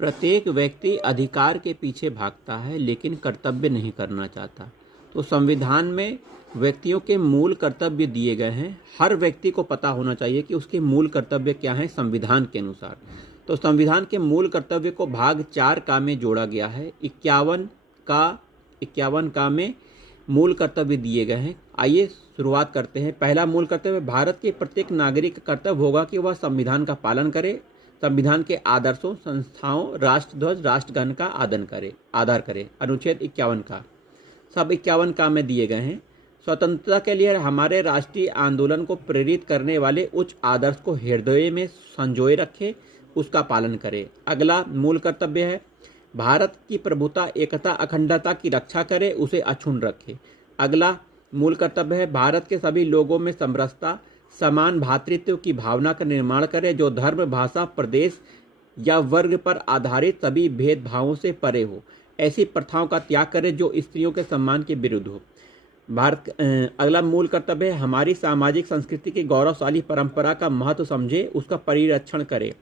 प्रत्येक व्यक्ति अधिकार के पीछे भागता है लेकिन कर्तव्य नहीं करना चाहता। तो संविधान में व्यक्तियों के मूल कर्तव्य दिए गए हैं। हर व्यक्ति को पता होना चाहिए कि उसके मूल कर्तव्य क्या हैं संविधान के अनुसार। तो संविधान के मूल कर्तव्य को भाग 4 का में जोड़ा गया है। 51 का में मूल कर्तव्य दिए गए हैं। आइए शुरुआत करते हैं। पहला मूल कर्तव्य, भारत के प्रत्येक नागरिक का कर्तव्य होगा कि वह संविधान का पालन करे, संविधान के आदर्शों, संस्थाओं, राष्ट्रध्वज, राष्ट्रगान का आदर करे। अनुच्छेद 51 का, सब 51 का में दिए गए हैं। स्वतंत्रता के लिए हमारे राष्ट्रीय आंदोलन को प्रेरित करने वाले उच्च आदर्श को हृदय में संजोए रखे, उसका पालन करे। अगला मूल कर्तव्य है, भारत की प्रभुता, एकता, अखंडता की रक्षा करे, उसे अक्षुण्ण रखे। अगला मूल कर्तव्य है, भारत के सभी लोगों में समरसता, समान भातृत्व की भावना का निर्माण करे, जो धर्म, भाषा, प्रदेश या वर्ग पर आधारित सभी भेदभावों से परे हो। ऐसी प्रथाओं का त्याग करे जो स्त्रियों के सम्मान के विरुद्ध हो। अगला मूल कर्तव्य है, हमारी सामाजिक संस्कृति की गौरवशाली परंपरा का महत्व समझे, उसका परिरक्षण करे।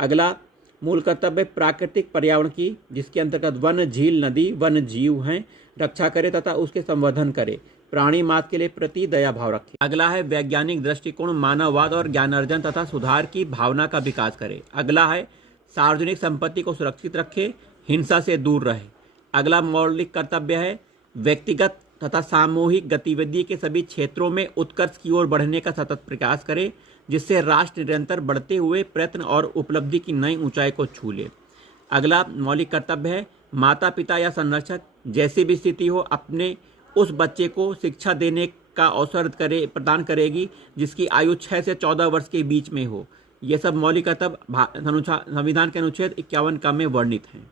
अगला मूल कर्तव्य प्राकृतिक पर्यावरण की, जिसके अंतर्गत वन, झील, नदी, वन जीव हैं, रक्षा करे तथा उसके संवर्धन करे। प्राणी मात्र के लिए प्रति दया भाव रखे। अगला है वैज्ञानिक दृष्टिकोण, मानववाद और ज्ञानार्जन तथा सुधार की भावना का विकास करे। अगला है सार्वजनिक संपत्ति को सुरक्षित रखे, हिंसा से दूर रहे। अगला मौलिक कर्तव्य है, व्यक्तिगत तथा सामूहिक गतिविधि के सभी क्षेत्रों में उत्कर्ष की ओर बढ़ने का सतत प्रयास करे, जिससे राष्ट्र निरंतर बढ़ते हुए प्रयत्न और उपलब्धि की नई ऊंचाई को छू ले। अगला मौलिक कर्तव्य है, माता पिता या संरक्षक जैसी भी स्थिति हो, अपने उस बच्चे को शिक्षा देने का अवसर प्रदान करेगी जिसकी आयु 6 से 14 वर्ष के बीच में हो। ये सब मौलिक कर्तव्य संविधान के अनुच्छेद 51 का में वर्णित हैं।